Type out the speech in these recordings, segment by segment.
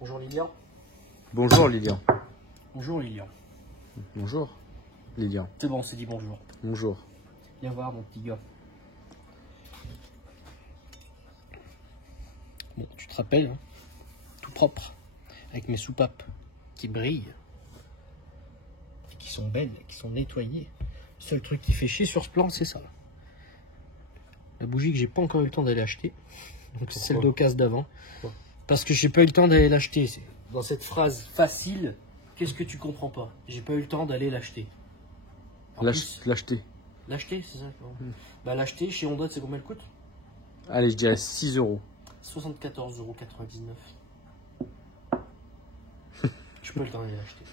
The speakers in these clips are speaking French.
Bonjour Lilian. Bonjour Lilian. Bonjour Lilian. Bonjour Lilian. C'est bon, on s'est dit bonjour. Bonjour. Viens voir mon petit gars. Bon, tu te rappelles, hein, tout propre, avec mes soupapes qui brillent, et qui sont belles, qui sont nettoyées. Le seul truc qui fait chier sur ce plan, c'est ça. La bougie que j'ai pas encore eu le temps d'aller acheter, donc c'est celle d'occasion d'avant. Parce que j'ai pas eu le temps d'aller l'acheter. Dans cette phrase facile, qu'est-ce que tu comprends pas? J'ai pas eu le temps d'aller l'acheter. L'acheter. L'acheter, c'est ça? Bah l'acheter chez Honda, c'est combien elle coûte? Allez, je dirais 6 euros. 74,99 €. Je peux le temps d'aller l'acheter.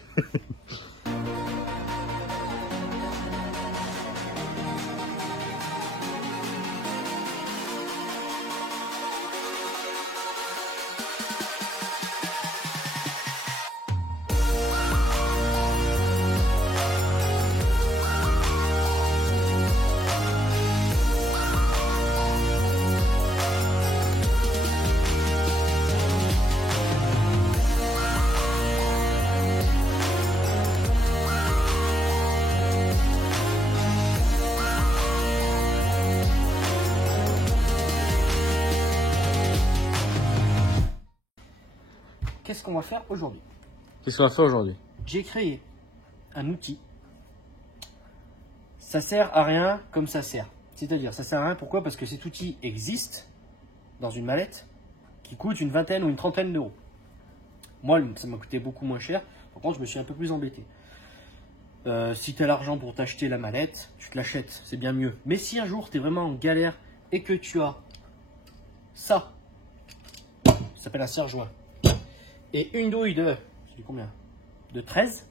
Qu'est-ce qu'on va faire aujourd'hui? Qu'est-ce qu'on va faire aujourd'hui? J'ai créé un outil. Ça sert à rien comme ça sert. C'est-à-dire, ça sert à rien, pourquoi? Parce que cet outil existe dans une mallette qui coûte une vingtaine ou une trentaine d'euros. Moi, ça m'a coûté beaucoup moins cher. Par contre, je me suis un peu plus embêté. Si tu as l'argent pour t'acheter la mallette, tu te l'achètes, c'est bien mieux. Mais si un jour tu es vraiment en galère et que tu as ça s'appelle un serre-joint, et une douille de, c'est combien? De 13.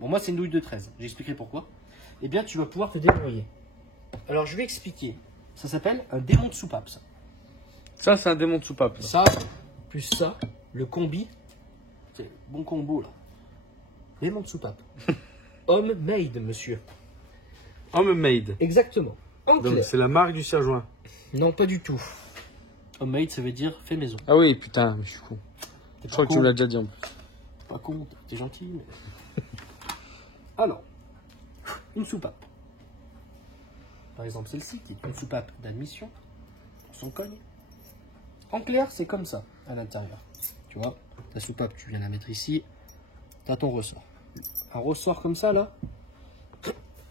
Bon, moi c'est une douille de 13, j'expliquerai pourquoi. Eh bien, tu vas pouvoir te débrouiller. Alors, je vais expliquer. Ça s'appelle un démon de soupape, ça. Ça, c'est un démon de soupape. Ça, plus ça, le combi, c'est bon combo là. Démon de soupape. Homemade, monsieur. Homemade. Exactement. En Donc, clair. c'est la marque du serre-joint. Non, pas du tout. Homemade, ça veut dire fait maison. Ah oui, putain, mais je suis con. T'es Je crois que tu me l'as déjà dit en plus. pas con, t'es gentil. Mais... Alors, une soupape. Par exemple, celle-ci, qui est une soupape d'admission, son cogne. En clair, c'est comme ça, à l'intérieur. Tu vois, ta soupape, tu viens la mettre ici. T'as ton ressort. Un ressort comme ça, là. Je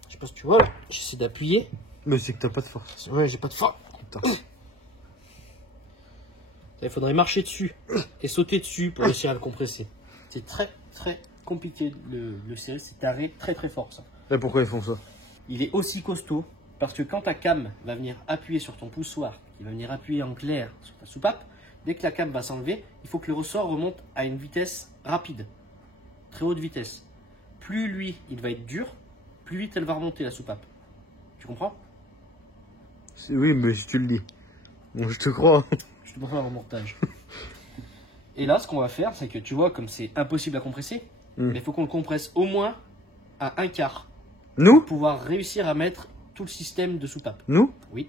sais pas si tu vois, j'essaie d'appuyer. Mais c'est que t'as pas de force. Ouais, j'ai pas de force. Putain. Il faudrait marcher dessus et sauter dessus pour réussir à le compresser. C'est très très compliqué le serrer, c'est carré très très fort ça. Et pourquoi ils font ça? Il est aussi costaud parce que quand ta came va venir appuyer sur ton poussoir, qui va venir appuyer en clair sur ta soupape, dès que la came va s'enlever, il faut que le ressort remonte à une vitesse rapide, très haute vitesse. Plus lui il va être dur, plus vite elle va remonter la soupape. Tu comprends? Oui, mais si tu le dis. Bon, je te crois. Je te prépare un montage. Et là, ce qu'on va faire, c'est que tu vois, comme c'est impossible à compresser, mais il faut qu'on le compresse au moins à un quart. Nous? Pour pouvoir réussir à mettre tout le système de soupape. Nous? Oui.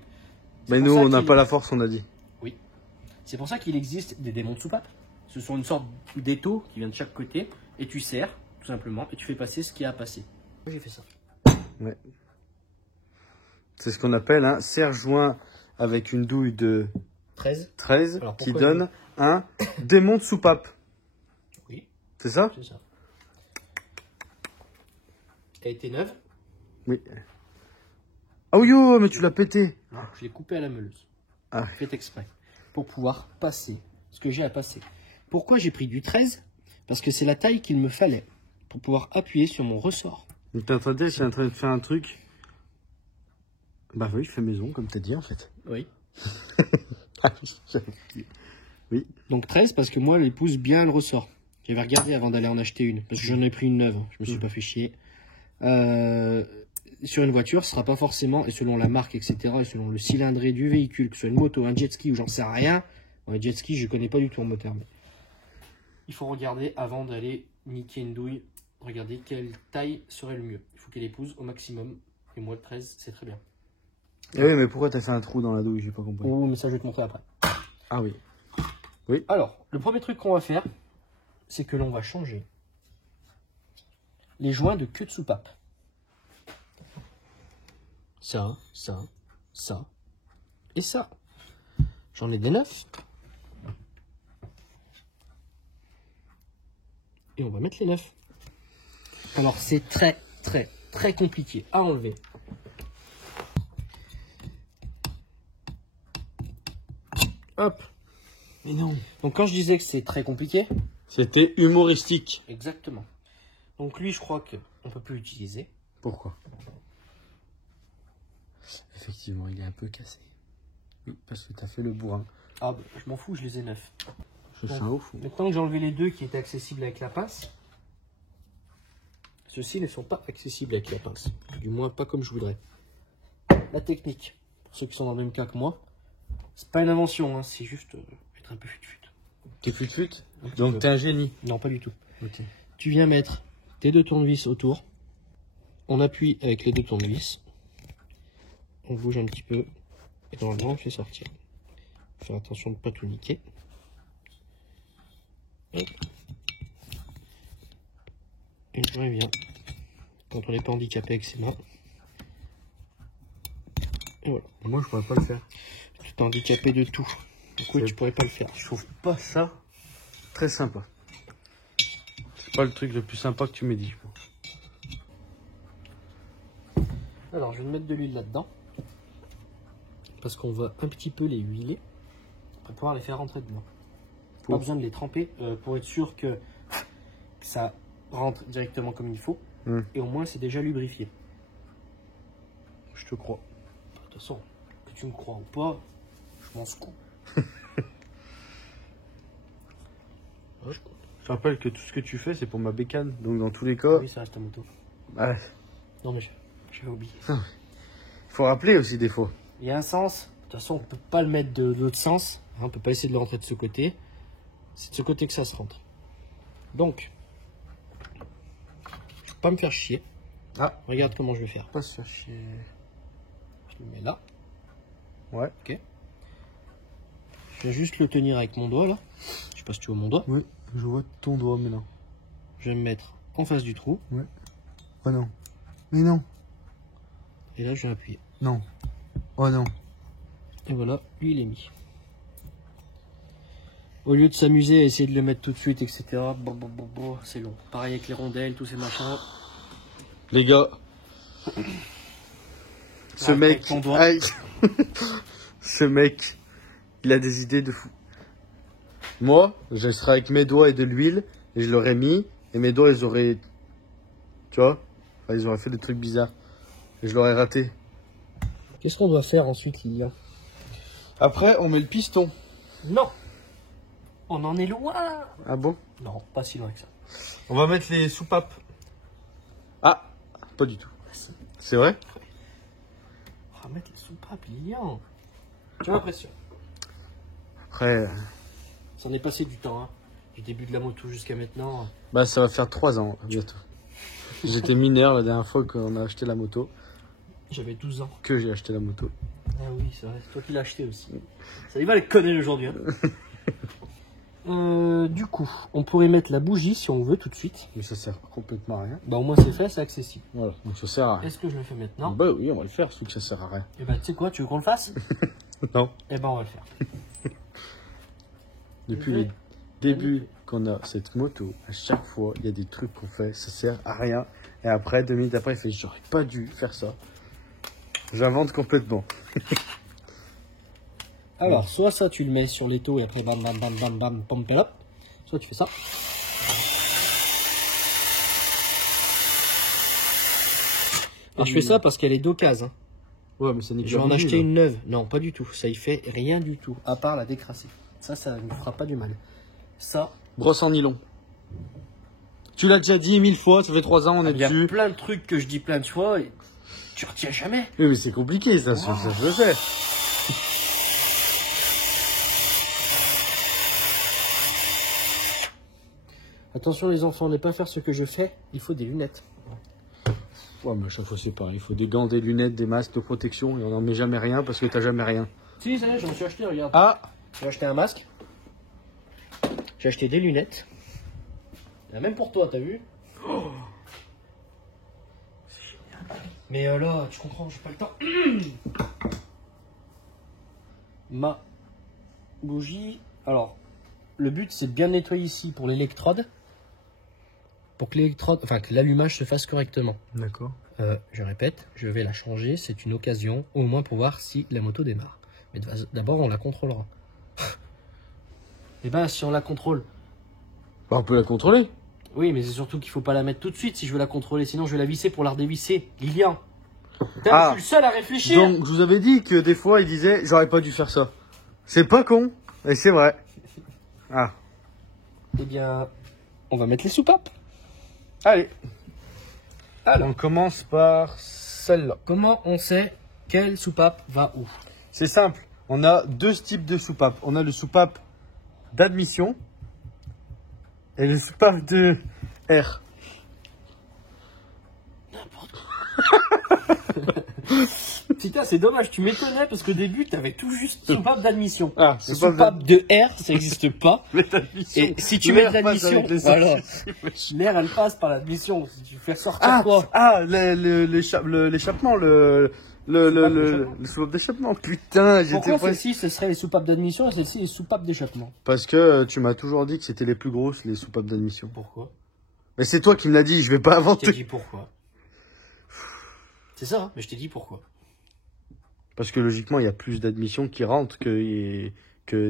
Mais nous, on n'a pas la force, on a dit. Oui. C'est pour ça qu'il existe des démons de soupape. Ce sont une sorte d'étau qui vient de chaque côté, et tu serres, tout simplement, et tu fais passer ce qu'il y a à passer. Moi, j'ai fait ça. Ouais. C'est ce qu'on appelle un serre-joint avec une douille de 13 Alors, qui pourquoi donne un démon de soupape. Oui, C'est ça? c'est ça. Elle a été neuve. Oui. Ah oui, oh, mais tu l'as pété. Non, je l'ai coupée à la meuleuse. Ah. Fait exprès. Pour pouvoir passer ce que j'ai à passer. Pourquoi j'ai pris du 13? Parce que c'est la taille qu'il me fallait pour pouvoir appuyer sur mon ressort. Donc t'es en train de dire que tu es en train de faire un truc. Bah oui, fait maison, comme t'as dit en fait. Oui. Ah oui. Donc 13 parce que moi, elle épouse bien le ressort. J'avais regardé avant d'aller en acheter une. Parce que j'en ai pris une neuve. Je me suis pas fait chier. Sur une voiture, ce sera pas forcément, et selon la marque, etc., et selon le cylindré du véhicule, que ce soit une moto, un jet ski ou j'en sais rien. Bon, un jet ski, je connais pas du tout en moteur. Mais... il faut regarder avant d'aller niquer une douille. Regardez quelle taille serait le mieux. Il faut qu'elle épouse au maximum. Et moi, le 13, c'est très bien. Eh oui, mais pourquoi t'as fait un trou dans la douille? J'ai pas compris. Oh, mais ça, je vais te montrer après. Ah oui. Oui. Alors, le premier truc qu'on va faire, c'est que l'on va changer les joints de queue de soupape. Ça, ça, ça et ça. J'en ai des neufs. Et on va mettre les neufs. Alors c'est très très très compliqué à enlever. Hop. Mais non. Donc quand je disais que c'est très compliqué, C'était humoristique. exactement. Donc lui je crois qu'on peut plus l'utiliser. Pourquoi? Effectivement, il est un peu cassé. Oui, parce que tu as fait le bourrin. Ah bah, je m'en fous, je les ai neufs. Je suis un ouf. Maintenant que j'ai enlevé les deux qui étaient accessibles avec la pince, ceux-ci ne sont pas accessibles avec la pince. Du moins pas comme je voudrais. La technique, pour ceux qui sont dans le même cas que moi, c'est pas une invention, hein, c'est juste être un peu fut-fut. T'es fut-fut? Donc t'es un génie. Non, pas du tout. Ok. Tu viens mettre tes deux tournevis autour. On appuie avec les deux tournevis. On bouge un petit peu. Et normalement, on fait sortir. Faire attention de ne pas tout niquer. Hop. Et on revient. Quand on n'est pas handicapé avec ses mains. Et voilà. Moi, je pourrais pas le faire. Tu es handicapé de tout. Du coup, tu pourrais pas le faire. Je trouve pas ça très sympa. C'est pas le truc le plus sympa que tu m'aies dit. Alors, je vais mettre de l'huile là-dedans. Parce qu'on va un petit peu les huiler. Pour pouvoir les faire rentrer dedans. Pas besoin de les tremper pour être sûr que ça rentre directement comme il faut. Et au moins, c'est déjà lubrifié. Je te crois. De toute façon, que tu me crois ou pas, je m'en secoue. Je te rappelle que tout ce que tu fais, c'est pour ma bécane. Donc, dans tous les cas. Oui, ça reste ta moto. Ouais. Non, mais j'avais oublié. Il faut rappeler aussi des fois. Il y a un sens. De toute façon, on peut pas le mettre de l'autre sens. On peut pas essayer de le rentrer de ce côté. C'est de ce côté que ça se rentre. Donc, je vais pas me faire chier. Ah, Regarde comment je vais faire. pas se faire chier. Je le mets là. Ouais. Ok. Je vais juste le tenir avec mon doigt là. Je sais pas si tu vois mon doigt. Oui, je vois ton doigt maintenant. Je vais me mettre en face du trou. Ouais. Oh non. Mais non. Et là, je vais appuyer. Non. Oh non. Et voilà, lui il est mis. Au lieu de s'amuser à essayer de le mettre tout de suite, etc. C'est long. Pareil avec les rondelles, tous ces machins. Les gars. Ce Avec mec. ton doigt. Aïe. Ce mec. Il a des idées de fou. Moi, je serais avec mes doigts et de l'huile. Et je l'aurais mis. Et mes doigts, ils auraient. Tu vois? Enfin, ils auraient fait des trucs bizarres. Et je l'aurais raté. Qu'est-ce qu'on doit faire ensuite, Lilian? Après, on met le piston. Non. On en est loin. Ah bon? Non, pas si loin que ça. On va mettre les soupapes. Ah, pas du tout. C'est vrai? On va mettre les soupapes, Lilian. J'ai l'impression. Après, Ça en est passé du temps, hein. Du début de la moto jusqu'à maintenant. bah ça va faire 3 ans bientôt. J'étais mineur la dernière fois qu'on a acheté la moto. J'avais 12 ans. Que j'ai acheté la moto. Ah oui, c'est vrai, c'est toi qui l'as acheté aussi. Ça y va les conneries aujourd'hui. Hein. Du coup, on pourrait mettre la bougie si on veut tout de suite. Mais ça sert complètement à rien. Bah au moins c'est fait, c'est accessible. Voilà, donc ça sert à rien. Est-ce que je le fais maintenant? Bah oui, on va le faire, sauf que ça sert à rien. Et bah tu sais quoi, tu veux qu'on le fasse? Non. Eh ben on va le faire. Depuis le début qu'on a cette moto, à chaque fois, il y a des trucs qu'on fait, ça sert à rien. Et après, 2 minutes après, il fait j'aurais pas dû faire ça. J'invente complètement. Alors, soit ça tu le mets sur l'étau et après bam bam bam bam bam pom pelop. Soit tu fais ça. Alors je fais ça parce qu'elle est d'occasion. Hein. Ouais, mais ça n'est Je vais en acheter une neuve. Non, pas du tout. Ça y fait rien du tout. À part la décrasser. Ça ne fera pas du mal. Ça. Brosse en nylon. Tu l'as déjà dit 1000 fois, ça fait 3 ans, on est Il y a dessus. plein de trucs que je dis plein de fois et tu retiens jamais. Oui, mais c'est compliqué, ça, ça je le sais. Attention les enfants, ne pas faire ce que je fais. Il faut des lunettes. Ouais, mais à chaque fois c'est pareil. Il faut des gants, des lunettes, des masques de protection et on n'en met jamais rien parce que t'as jamais rien. Si, ça y est, j'en suis acheté, regarde. Ah! J'ai acheté un masque. J'ai acheté des lunettes. Il y en a même pour toi, t'as vu? Mais là, tu comprends, j'ai pas le temps. Ma bougie. Alors, le but c'est de bien nettoyer ici pour l'électrode. Pour que l'électrode, enfin que l'allumage se fasse correctement. D'accord. Je répète, je vais la changer. C'est une occasion, au moins pour voir si la moto démarre. Mais d'abord, on la contrôlera. Et ben, si on la contrôle. Bah, on peut la contrôler. Oui, mais c'est surtout qu'il faut pas la mettre tout de suite si je veux la contrôler. Sinon, je vais la visser pour la redévisser. Lilian. Putain, Ah. je suis le seul à réfléchir. Donc, je vous avais dit que des fois, il disait, j'aurais pas dû faire ça. C'est pas con, et c'est vrai. Ah. Eh bien, on va mettre les soupapes. Allez. Alors, On commence par celle-là. comment on sait quelle soupape va où? C'est simple. On a deux types de soupapes. On a le soupape d'admission et le soupape de R. Putain, c'est dommage, tu m'étonnais parce qu'au début, t'avais tout juste soupape d'admission. Ah, Le soupape de R, ça n'existe pas. Et si tu mets de l'admission, voilà. L'air, elle passe par l'admission. Si tu fais sortir quoi? L'échappement, le soupape d'échappement. Putain, j'étais Pourquoi presque... celle-ci, ce serait les soupapes d'admission et celle-ci, les soupapes d'échappement? Parce que tu m'as toujours dit que c'était les plus grosses, les soupapes d'admission. Pourquoi? Mais c'est toi qui me l'as dit, je vais pas Je t'ai inventer. dit pourquoi. C'est ça, hein, mais je t'ai dit pourquoi. Parce que logiquement, il y a plus d'admission qui rentrent que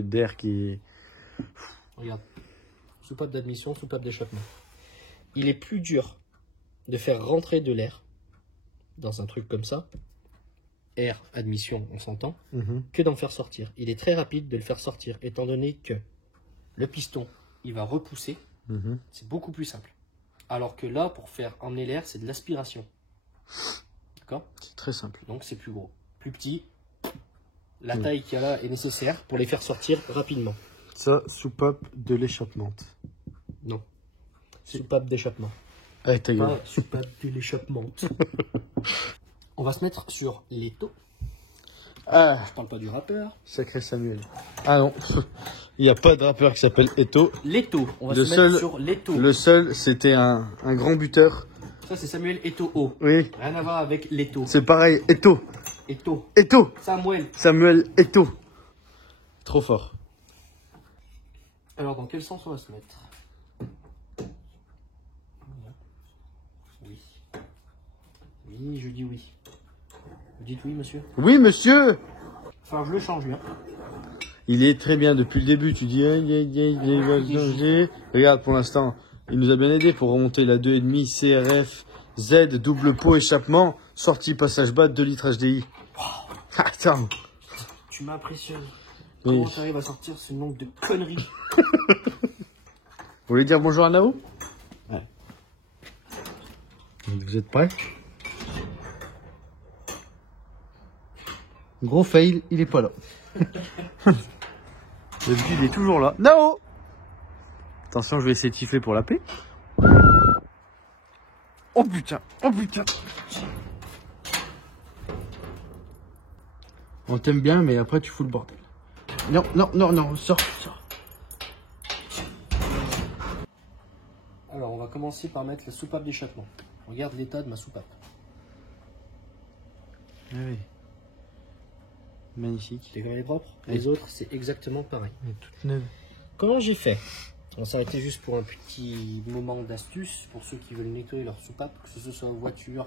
d'air qui... Regarde. Soupape d'admission, soupape d'échappement. Il est plus dur de faire rentrer de l'air dans un truc comme ça, air, admission, on s'entend, que d'en faire sortir. Il est très rapide de le faire sortir, étant donné que le piston, il va repousser, c'est beaucoup plus simple. Alors que là, pour faire emmener l'air, c'est de l'aspiration. D'accord? C'est très simple. Donc c'est plus gros. Plus petit, la taille qu'il y a là est nécessaire pour les faire sortir rapidement. Ça, soupape de l'échappement. Non. Soupape d'échappement. Allez, ta gueule. Pas soupape de l'échappement. On va se mettre sur l'étau. Ah, Je parle pas du rappeur. sacré Samuel. Ah non, il n'y a pas de rappeur qui s'appelle Eto. L'étau. On va Le se seul- mettre sur l'étau. Le seul, c'était un grand buteur. Ça, c'est Samuel Eto'o. Oui, Rien à voir avec l'étau. c'est pareil, Eto. Eto. Eto. Samuel. Samuel Eto. Trop fort. Alors, dans quel sens on va se mettre? Oui. Oui, je dis oui. Vous dites oui, monsieur? Oui, monsieur. Enfin, je le change bien. Il est très bien depuis le début. Tu dis, il va changer. Regarde, pour l'instant, il nous a bien aidé pour remonter la 2,5 CRF Z, double pot échappement, sortie passage bas, 2 litres HDI. Attends. Tu m'impressionnes. Oui. Comment tu arrives à sortir ce nombre de conneries? Vous voulez dire bonjour à Nao? Ouais. Vous êtes prêts? Gros fail, il est pas là. D'habitude, il est toujours là. Nao! Attention, je vais essayer de siffler pour la paix. Oh putain! Oh putain! On t'aime bien, mais après tu fous le bordel. Non, non, non, non, sors, sors. Alors, on va commencer par mettre la soupape d'échappement. Regarde l'état de ma soupape. Ah oui. Magnifique. T'es quand même propre. Oui. Les autres, c'est exactement pareil. Elle est toute neuve. Comment j'ai fait? On va s'arrêter juste pour un petit moment d'astuce pour ceux qui veulent nettoyer leur soupape, que ce soit voiture,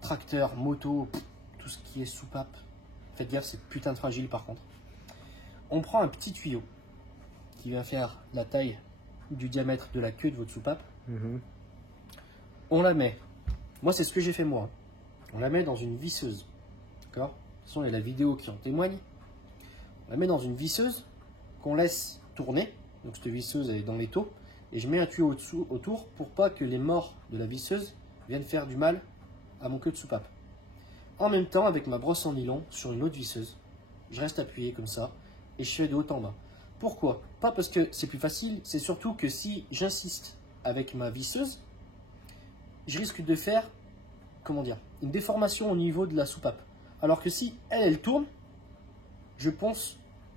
tracteur, moto, tout ce qui est soupape. Faites gaffe, c'est putain de fragile par contre. On prend un petit tuyau qui va faire la taille du diamètre de la queue de votre soupape. On la met. Moi, c'est ce que j'ai fait moi. On la met dans une visseuse. D'accord? De toute façon, il y a la vidéo qui en témoigne. On la met dans une visseuse qu'on laisse tourner. Donc cette visseuse elle est dans l'étau. Et je mets un tuyau autour pour pas que les morts de la visseuse viennent faire du mal à mon queue de soupape. En même temps, avec ma brosse en nylon sur une autre visseuse, je reste appuyé comme ça et je fais de haut en bas. Pourquoi? Pas parce que c'est plus facile, c'est surtout que si j'insiste avec ma visseuse, je risque de faire, comment dire, une déformation au niveau de la soupape. Alors que si elle tourne, je ponce,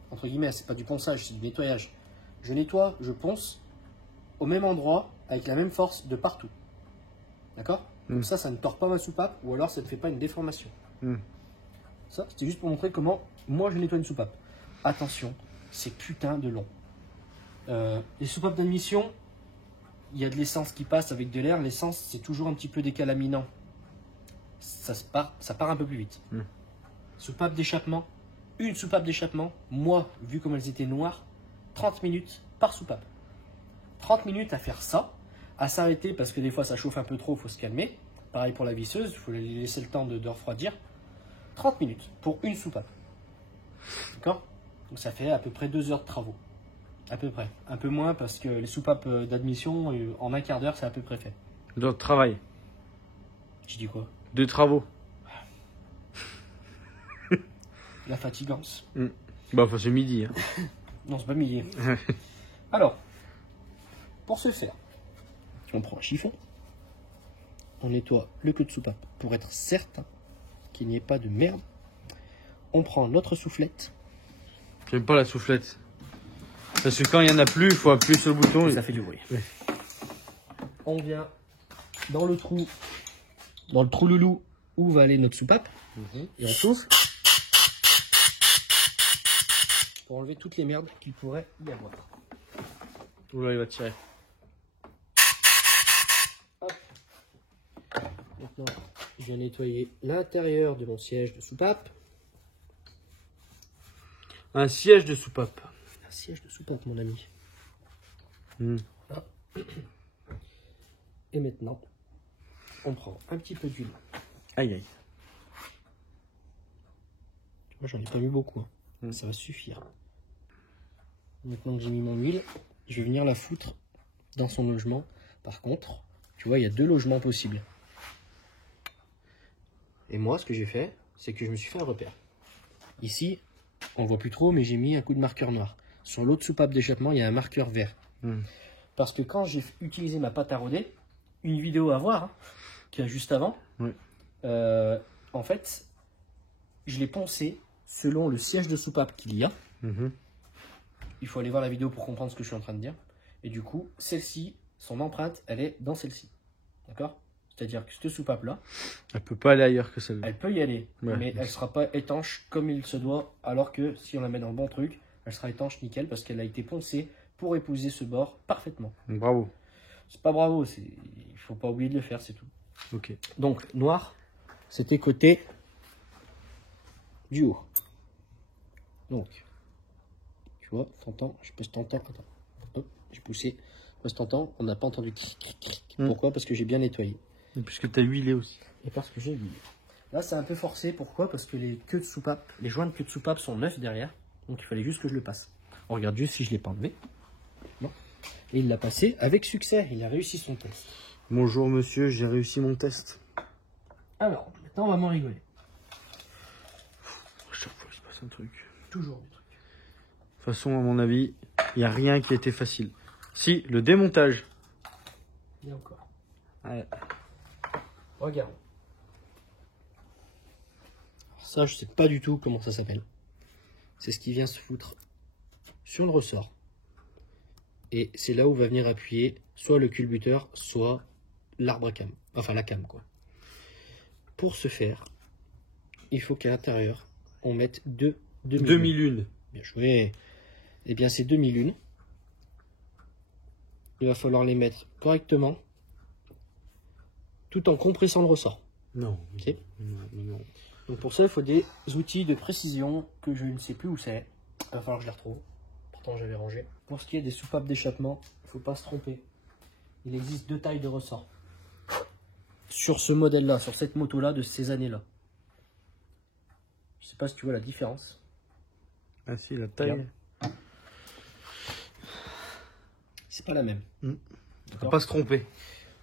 entre guillemets, c'est pas du ponçage, c'est du nettoyage. Je nettoie, je ponce, au même endroit, avec la même force de partout. D'accord? Comme ça ne tord pas ma soupape, ou alors ça ne fait pas une déformation. Ça, c'était juste pour montrer comment moi je nettoie une soupape. Attention, c'est putain de long. Les soupapes d'admission, il y a de l'essence qui passe avec de l'air. L'essence, c'est toujours un petit peu décalaminant. Ça part un peu plus vite. Soupape d'échappement, une soupape d'échappement, moi, vu comme elles étaient noires, 30 minutes par soupape. 30 minutes à faire ça, à s'arrêter parce que des fois ça chauffe un peu trop, il faut se calmer. Pareil pour la visseuse, il faut lui laisser le temps de refroidir. 30 minutes pour une soupape. D'accord? Donc ça fait à peu près 2 heures de travaux. À peu près. Un peu moins parce que les soupapes d'admission, en un quart d'heure, c'est à peu près fait. De travail. Je dis quoi? De travaux. La fatigance. Bah, enfin, c'est midi. Hein. Non, c'est pas midi. Alors, pour ce faire, on prend un chiffon, on nettoie le queue de soupape pour être certain qu'il n'y ait pas de merde. On prend notre soufflette. J'aime pas la soufflette. Parce que quand il y en a plus, il faut appuyer sur le bouton. Et ça fait du bruit. Ouais. On vient dans le trou loulou où va aller notre soupape. Et on souffle pour enlever toutes les merdes qu'il pourrait y avoir. Oula, il va tirer. Hop. Maintenant, je viens nettoyer l'intérieur de mon siège de soupape. Un siège de soupape. Un siège de soupape, mon ami. Voilà. Et maintenant, on prend un petit peu d'huile. Aïe, aïe. Moi, j'en ai pas mis beaucoup. Hein. Ça va suffire. Maintenant que j'ai mis mon huile, je vais venir la foutre dans son logement. Par contre, tu vois, il y a 2 logements possibles. Et moi, ce que j'ai fait, c'est que je me suis fait un repère. Ici, on voit plus trop, mais j'ai mis un coup de marqueur noir. Sur l'autre soupape d'échappement, il y a un marqueur vert. Parce que quand j'ai utilisé ma pâte à rôder, une vidéo à voir, hein, qu'il y a juste avant, en fait, je l'ai poncé selon le siège de soupape qu'il y a. Il faut aller voir la vidéo pour comprendre ce que je suis en train de dire. Et du coup, celle-ci, son empreinte, elle est dans celle-ci. D'accord? C'est-à-dire que cette soupape-là, elle peut pas aller ailleurs que celle-là. elle peut y aller, mais elle ne sera pas étanche comme il se doit, alors que si on la met dans le bon truc, elle sera étanche nickel parce qu'elle a été poncée pour épouser ce bord parfaitement. Bravo. C'est pas bravo, il faut pas oublier de le faire, c'est tout. Ok. Donc, noir, c'était côté du haut. Donc, tu vois, t'entends, je peux t'entendre. Attends, hop, j'ai poussé. Parce que t'entends, on n'a pas entendu cric, cric, cric. Pourquoi? Parce que j'ai bien nettoyé. Et puisque tu as huilé aussi. Et parce que j'ai huilé. Là, c'est un peu forcé. Pourquoi? Parce que les queues de soupape, les joints de queue de soupape sont neufs derrière. Donc, il fallait juste que je le passe. On regarde juste si je ne l'ai pas enlevé. Non. Et il l'a passé avec succès. Il a réussi son test. Bonjour monsieur, j'ai réussi mon test. Alors, maintenant, on va m'en rigoler. À chaque fois, il se passe un truc. Toujours des trucs. De toute façon, à mon avis, il n'y a rien qui a été facile. Si, le démontage. Et encore. Ouais. Regarde. Alors ça, je sais pas du tout comment ça s'appelle. C'est ce qui vient se foutre sur le ressort. Et c'est là où va venir appuyer soit le culbuteur, soit l'arbre à cam. Enfin, la cam, quoi. Pour ce faire, il faut qu'à l'intérieur, on mette 2 demi-lunes. Bien joué. Eh bien, ces demi-lunes, il va falloir les mettre correctement, tout en compressant le ressort. Non. Ok. Non. Donc pour ça, il faut des outils de précision que je ne sais plus où c'est. Il va falloir que je les retrouve. Pourtant, j'avais rangé. Pour ce qui est des soupapes d'échappement, il ne faut pas se tromper. Il existe 2 tailles de ressort. Sur ce modèle-là, sur cette moto-là, de ces années-là. Je ne sais pas si tu vois la différence. Ah si, la taille. Regarde. C'est pas la même. Faut pas se tromper.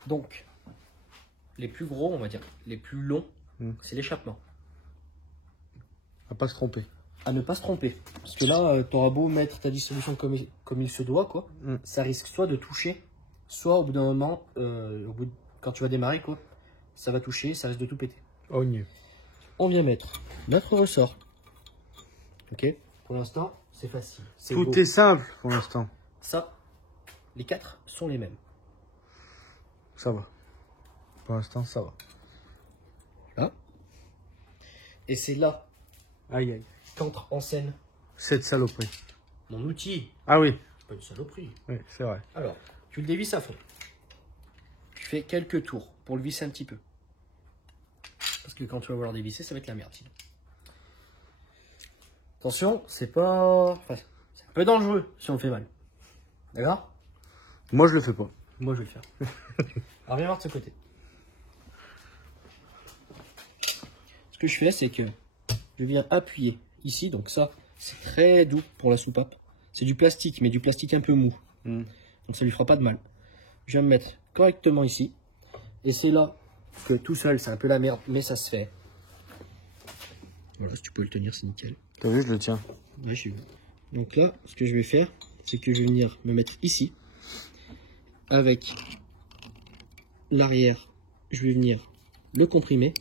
Donc, les plus gros, on va dire, les plus longs, c'est l'échappement. Faut pas se tromper. À ne pas se tromper. Parce que là, tu auras beau mettre ta distribution comme il se doit, quoi. Ça risque soit de toucher, soit au bout d'un moment, quand tu vas démarrer, quoi, ça va toucher, ça risque de tout péter. Oh, mieux. On vient mettre notre ressort. Ok. Pour l'instant, c'est facile. Tout est simple pour l'instant. Ça, Les 4 sont les mêmes. Ça va. Pour l'instant, ça va. Voilà. Et c'est là Aïe, aïe. qu'entre en scène Cette saloperie. mon outil. Ah oui. C'est pas une saloperie. Oui, c'est vrai. Alors, tu le dévisses à fond. Tu fais quelques tours pour le visser un petit peu. Parce que quand tu vas vouloir dévisser, ça va être la merde. Sinon. Attention, c'est pas... Enfin, c'est un peu dangereux si on le fait mal. D'accord? Moi, je le fais pas. Moi, je vais le faire. Alors, viens voir de ce côté. Ce que je fais, c'est que je viens appuyer ici. Donc ça, c'est très doux pour la soupape. C'est du plastique, mais du plastique un peu mou. Donc ça lui fera pas de mal. Je viens me mettre correctement ici. Et c'est là que tout seul, c'est un peu la merde, mais ça se fait. Voilà, si tu peux le tenir, c'est nickel. T'as vu, je le tiens. Ouais, je suis vu. Donc là, ce que je vais faire, c'est que je vais venir me mettre ici. Avec l'arrière, je vais venir le comprimer.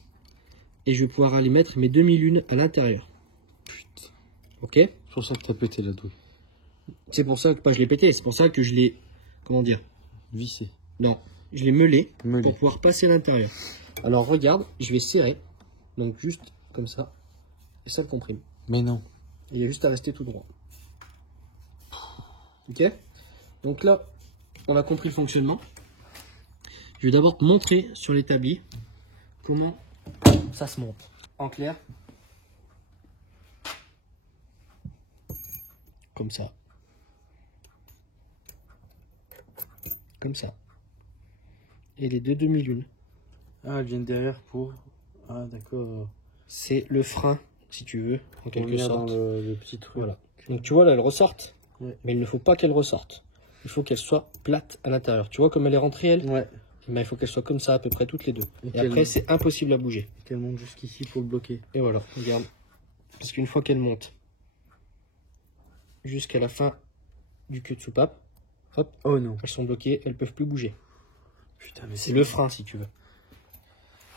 Et je vais pouvoir aller mettre mes demi-lunes à l'intérieur. Putain. Ok? C'est pour ça que t'as pété la douille. C'est pour ça que, pas je l'ai pété, c'est pour ça que je l'ai, comment dire? Vissé. Non, je l'ai meulé Meulé. pour pouvoir passer à l'intérieur. Alors regarde, je vais serrer. Donc juste comme ça. Et ça le comprime. Mais non. Il y a juste à rester tout droit. Ok? Donc là, on a compris le fonctionnement. Je vais d'abord te montrer sur l'établi comment ça se monte. En clair, comme ça. Comme ça. Et les deux demi-lunes, Ah, elles viennent derrière pour... Ah, d'accord. c'est le frein, si tu veux, en quelque On vient sorte. dans le petit truc. Voilà. Donc tu vois là, elle ressortent. Ouais. Mais il ne faut pas qu'elle ressorte. Il faut qu'elle soit plate à l'intérieur. Tu vois comme elle est rentrée, elle? Ouais. Ben, il faut qu'elle soit comme ça à peu près toutes les deux. Et Et qu'elle- après, c'est impossible à bouger. Qu'elle monte jusqu'ici pour le bloquer. Et voilà, regarde. Parce qu'une fois qu'elle monte jusqu'à la fin du queue de soupape, hop, Oh non. elles sont bloquées, elles peuvent plus bouger. Putain, mais C'est le frein si tu veux.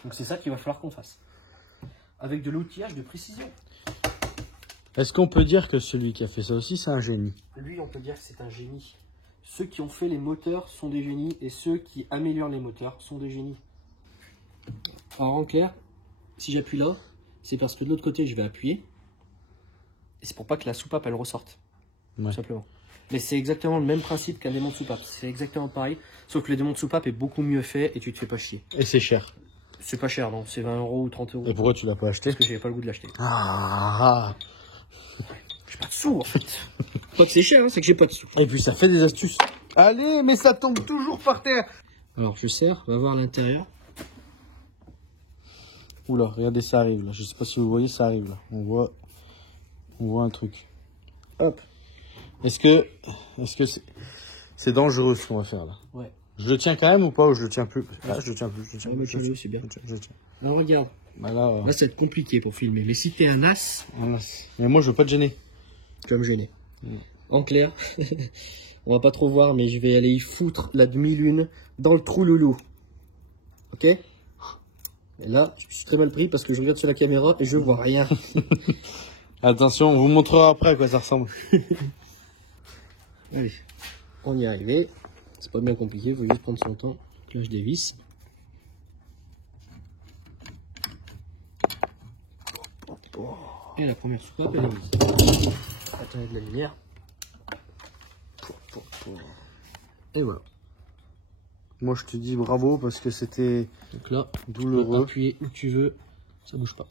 Donc c'est ça qu'il va falloir qu'on fasse. Avec de l'outillage de précision. Est-ce qu'on peut dire que celui qui a fait ça aussi, c'est un génie? Lui, on peut dire que c'est un génie. Ceux qui ont fait les moteurs sont des génies et ceux qui améliorent les moteurs sont des génies. Alors en clair, si j'appuie là, c'est parce que de l'autre côté, je vais appuyer. Et c'est pour pas que la soupape, elle ressorte. Ouais. Tout simplement. Mais c'est exactement le même principe qu'un démon de soupape. C'est exactement pareil. Sauf que le démon de soupape est beaucoup mieux fait et tu te fais pas chier. Et c'est cher. C'est pas cher, non. C'est 20 € ou 30 €. Et pourquoi tu l'as pas acheté? Parce que j'avais pas le goût de l'acheter. Ah. J'ai pas de sous en fait. Pas que c'est cher, hein, c'est que j'ai pas de sous. Et puis ça fait des astuces. Allez, mais ça tombe toujours par terre. Alors je serre, on va voir l'intérieur. Oula, regardez, ça arrive là. Je sais pas si vous voyez, ça arrive là. On voit un truc. Hop. Est-ce que c'est dangereux ce qu'on va faire là? Ouais. Je le tiens quand même ou pas, ou je le tiens plus? Ah, je le tiens plus, je le tiens Ouais, plus. mais tiens-le, c'est bien. Je le tiens. Alors regarde. Bah là, Là, ça va être compliqué pour filmer. Mais si t'es un as, voilà. Mais moi, je veux pas te gêner. tu vas me gêner. En clair, on va pas trop voir, mais je vais aller y foutre la demi-lune dans le trou loulou. Ok? Et là, je suis très mal pris parce que je regarde sur la caméra et je vois rien. Attention, on vous montrera après à quoi ça ressemble. Allez, on y est arrivé. C'est pas bien compliqué, il faut juste prendre son temps. Donc là, je dévisse. Et la première soupape, elle est mise. Attendez de la lumière. Et voilà. Moi, je te dis bravo parce que c'était Donc là, douloureux. appuyer où tu veux, ça bouge pas.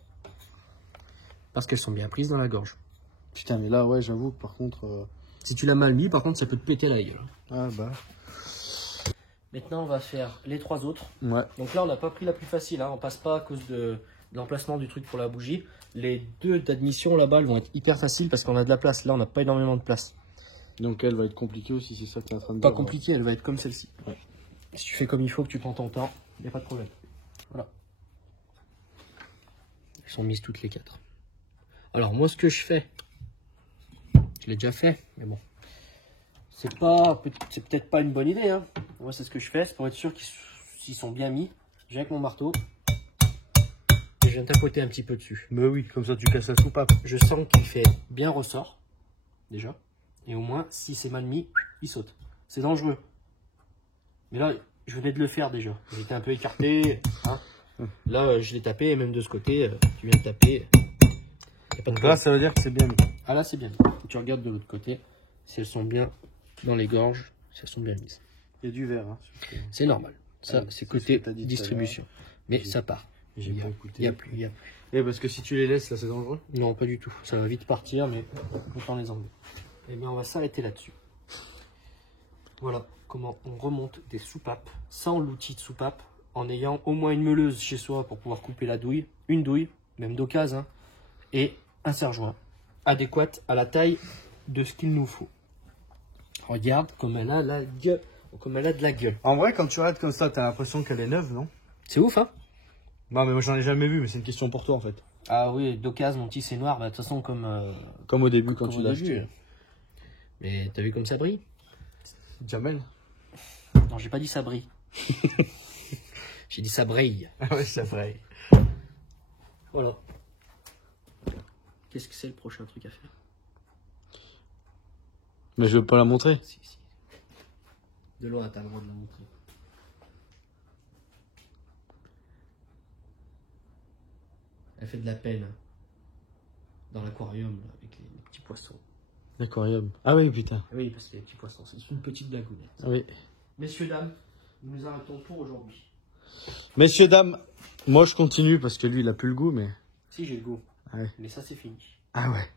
Parce qu'elles sont bien prises dans la gorge. Putain, mais là, ouais, j'avoue que par contre... Si tu l'as mal mis, par contre, ça peut te péter la gueule. Ah bah... Maintenant, on va faire les trois autres. Ouais. Donc là, on n'a pas pris la plus facile. Hein. On passe pas à cause de l'emplacement du truc pour la bougie. Les deux d'admission là-bas, elles vont être hyper faciles parce qu'on a de la place. Là, on n'a pas énormément de place. Donc elle va être compliquée aussi, c'est ça que tu es en train de Pas dire. compliqué, elle va être comme celle-ci. Ouais. Si tu fais comme il faut, que tu prends ton temps, il n'y a pas de problème. Voilà. Elles sont mises toutes les quatre. Alors, moi, ce que je fais, je l'ai déjà fait, mais bon. C'est peut-être pas une bonne idée. Hein. Moi, c'est ce que je fais, c'est pour être sûr qu'ils sont bien mis. Je viens avec mon marteau et je viens tapoter un petit peu dessus. Mais oui, comme ça tu casses la soupape. Je sens qu'il fait bien ressort, déjà. Et au moins, si c'est mal mis, il saute. C'est dangereux. Mais là, je venais de le faire déjà. J'étais un peu écarté. Hein. Là, je l'ai tapé, et même de ce côté, tu viens de taper. Y a pas de Donc là, ça veut dire que c'est bien mis. Ah là, c'est bien. Tu regardes de l'autre côté, si elles sont bien dans les gorges, si elles sont bien mises. Il y a du verre. Hein, c'est normal. Ça, c'est côté ce que t'as dit distribution. Mais ça part. J'ai pas écouté. Il n'y a plus. Et parce que si tu les laisses, là, c'est dangereux. Non, pas du tout. Ça va vite partir, mais autant les enlever. Eh bien, on va s'arrêter là-dessus. Voilà comment on remonte des soupapes sans l'outil de soupape, en ayant au moins une meuleuse chez soi pour pouvoir couper la douille, une douille, même d'occasion, hein, et un serre-joint adéquat à la taille de ce qu'il nous faut. Regarde comme elle a la gueule, comme elle a de la gueule. En vrai, quand tu regardes comme ça, t'as l'impression qu'elle est neuve, non? C'est ouf, hein? Non, mais moi, j'en ai jamais vu, mais c'est une question pour toi, en fait. Ah oui, d'occasion, mon petit, c'est noir, bah, de toute façon, comme Comme au début, quand comme tu au l'as début. acheté. Mais t'as vu comme ça brille? Jamel. Non, j'ai pas dit ça brille. J'ai dit ça brille. Ah ouais, c'est vrai. Voilà. Qu'est-ce que c'est le prochain truc à faire? Mais je veux pas la montrer. Si. De loin, t'as le droit de la montrer. Elle fait de la peine. Hein. Dans l'aquarium, là, avec les petits poissons. L'aquarium. Ah oui, putain. Ah oui, parce que les petits poissons, c'est une petite lagounette. Ah oui. Messieurs, dames, nous nous arrêtons pour aujourd'hui. Messieurs, dames, moi je continue parce que lui il a plus le goût, mais. Si, j'ai le goût. Ah ouais. Mais ça, c'est fini. Ah ouais.